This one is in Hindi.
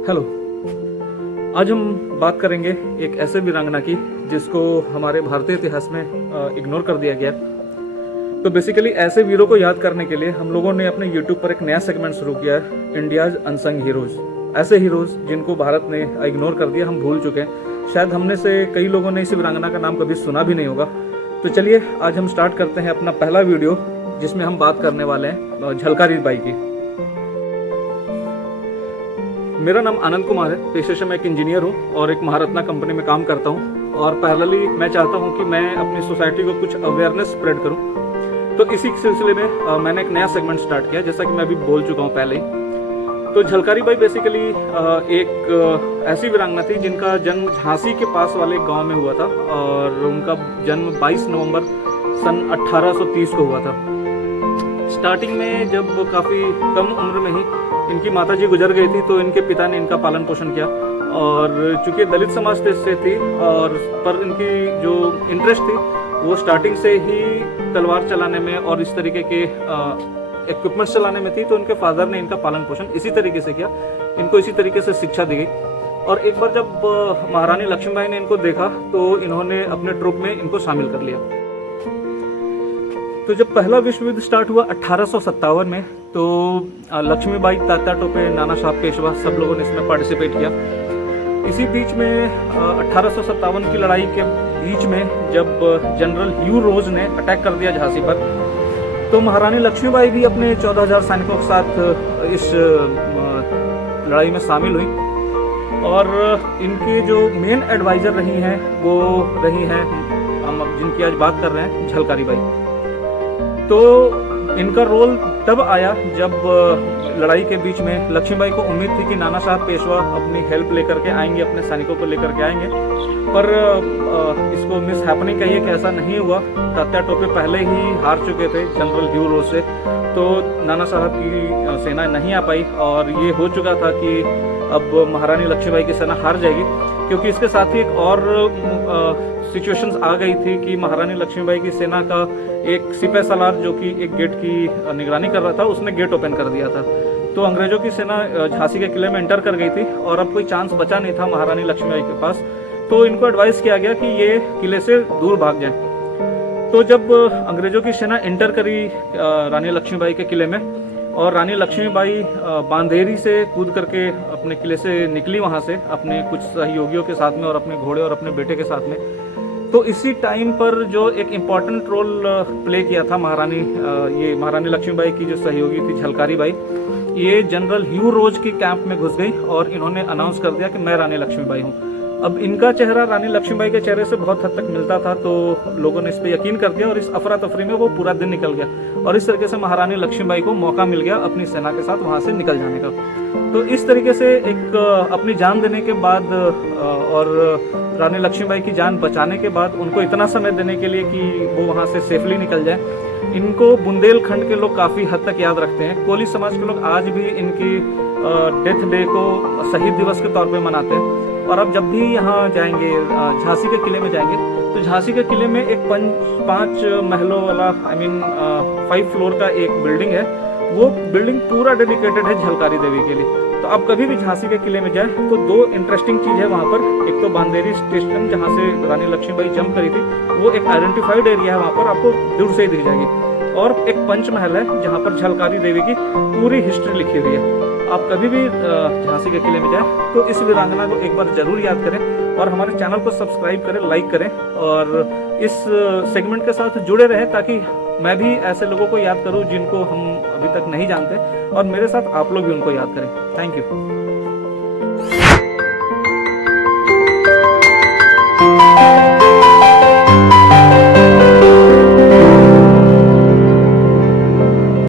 हेलो। आज हम बात करेंगे एक ऐसे वीरांगना की जिसको हमारे भारतीय इतिहास में इग्नोर कर दिया गया। तो बेसिकली ऐसे वीरों को याद करने के लिए हम लोगों ने अपने यूट्यूब पर एक नया सेगमेंट शुरू किया है, इंडियाज अनसंग हीरोज। ऐसे हीरोज जिनको भारत ने इग्नोर कर दिया, हम भूल चुके हैं। शायद हमने से कई लोगों ने इस वीरांगना का नाम कभी सुना भी नहीं होगा। तो चलिए आज हम स्टार्ट करते हैं अपना पहला वीडियो, जिसमें हम बात करने वाले हैं झलकारी बाई की। मेरा नाम आनंद कुमार है। पेशे से मैं एक इंजीनियर हूँ और एक महारत्ना कंपनी में काम करता हूँ। और पैरेलली मैं चाहता हूँ कि मैं अपनी सोसाइटी को कुछ अवेयरनेस स्प्रेड करूँ। तो इसी सिलसिले में मैंने एक नया सेगमेंट स्टार्ट किया, जैसा कि मैं अभी बोल चुका हूँ पहले ही। तो झलकारी बाई बेसिकली एक ऐसी वीरांगना थी जिनका जन्म झांसी के पास वाले गाँव में हुआ था और उनका जन्म 22 नवंबर सन 1830 को हुआ था। स्टार्टिंग में जब काफ़ी कम उम्र में ही इनकी माताजी गुजर गई थी, तो इनके पिता ने इनका पालन पोषण किया। और चूंकि दलित समाज से थी और पर इनकी जो इंटरेस्ट थी वो स्टार्टिंग से ही तलवार चलाने में और इस तरीके के इक्विपमेंट्स चलाने में थी, तो उनके फादर ने इनका पालन पोषण इसी तरीके से किया। इनको इसी तरीके से शिक्षा दी गई। और एक बार जब महारानी लक्ष्मीबाई ने इनको देखा तो इन्होंने अपने ट्रुप में इनको शामिल कर लिया। तो जब पहला विश्व युद्ध स्टार्ट हुआ 1857 में, तो लक्ष्मीबाई, तात्या टोपे, नाना साहब पेशवा सब लोगों ने इसमें पार्टिसिपेट किया। इसी बीच में 1857 की लड़ाई के बीच में जब जनरल ह्यू रोज ने अटैक कर दिया झांसी पर, तो महारानी लक्ष्मीबाई भी अपने 14,000 सैनिकों के साथ इस लड़ाई में शामिल हुई। और इनकी जो मेन एडवाइजर रही हैं वो रही हैं, हम जिनकी आज बात कर रहे हैं, झलकारी बाई। तो इनका रोल तब आया जब लड़ाई के बीच में लक्ष्मीबाई को उम्मीद थी कि नाना साहब पेशवा अपनी हेल्प लेकर के आएंगे, अपने सैनिकों को लेकर के आएंगे। पर इसको मिस हैपनिंग कहिए कि ऐसा नहीं हुआ। तात्या टोपे पहले ही हार चुके थे जनरल ह्यू रोज से, तो नाना साहब की सेना नहीं आ पाई और ये हो चुका था कि अब महारानी लक्ष्मीबाई की सेना हार जाएगी। क्योंकि इसके साथ ही एक और सिचुएशंस आ गई थी कि महारानी लक्ष्मीबाई की सेना का एक सिपाही सालार जो कि एक गेट की निगरानी कर रहा था, उसने गेट ओपन कर दिया था। तो अंग्रेजों की सेना झांसी के किले में एंटर कर गई थी और अब कोई चांस बचा नहीं था महारानी लक्ष्मीबाई के पास। तो इनको एडवाइस किया गया कि ये किले से दूर भाग जाएं। तो जब अंग्रेजों की सेना एंटर करी रानी लक्ष्मीबाई के किले में, और रानी लक्ष्मीबाई बांधेरी से कूद करके अपने किले से निकली वहां से अपने कुछ सहयोगियों के साथ में और अपने घोड़े और अपने बेटे के साथ में। तो इसी टाइम पर जो एक इम्पॉर्टेंट रोल प्ले किया था ये महारानी लक्ष्मीबाई की जो सहयोगी थी झलकारी बाई, ये जनरल ह्यू रोज की कैंप में घुस गई और इन्होंने अनाउंस कर दिया कि मैं रानी लक्ष्मीबाई हूँ। अब इनका चेहरा रानी लक्ष्मीबाई के चेहरे से बहुत हद तक मिलता था, तो लोगों ने इस पर यकीन कर दिया और इस अफरा तफरी में वो पूरा दिन निकल गया। और इस तरीके से महारानी लक्ष्मीबाई को मौका मिल गया अपनी सेना के साथ वहां से निकल जाने का। तो इस तरीके से एक अपनी जान देने के बाद और रानी लक्ष्मीबाई की जान बचाने के बाद उनको इतना समय देने के लिए कि वो वहां से सेफली निकल जाए, इनको बुंदेलखंड के लोग काफ़ी हद तक याद रखते हैं। कोली समाज के लोग आज भी इनकी डेथ डे को शहीद दिवस के तौर पे मनाते हैं। और अब जब भी यहाँ जाएंगे, झांसी के किले में जाएंगे, तो झांसी के किले में एक 5 महलों वाला 5 फ्लोर का एक बिल्डिंग है। वो बिल्डिंग पूरा डेडिकेटेड है झलकारी देवी के लिए। तो आप कभी भी झांसी के किले में जाए तो 2 इंटरेस्टिंग चीज़ है वहाँ पर। एक तो बांधेरी स्टेशन जहाँ से रानी लक्ष्मीबाई जंप करी थी, वो एक आइडेंटिफाइड एरिया है, वहाँ पर आपको दूर से ही दिख जाएगी। और एक पंचमहल है जहाँ पर झलकारी देवी की पूरी हिस्ट्री लिखी हुई है। आप कभी भी झांसी के किले में जाएं तो इस वीरांगना को एक बार जरूर याद करें और हमारे चैनल को सब्सक्राइब करें, लाइक करें और इस सेगमेंट के साथ जुड़े रहें, ताकि मैं भी ऐसे लोगों को याद करूं जिनको हम अभी तक नहीं जानते और मेरे साथ आप लोग भी उनको याद करें। Thank you.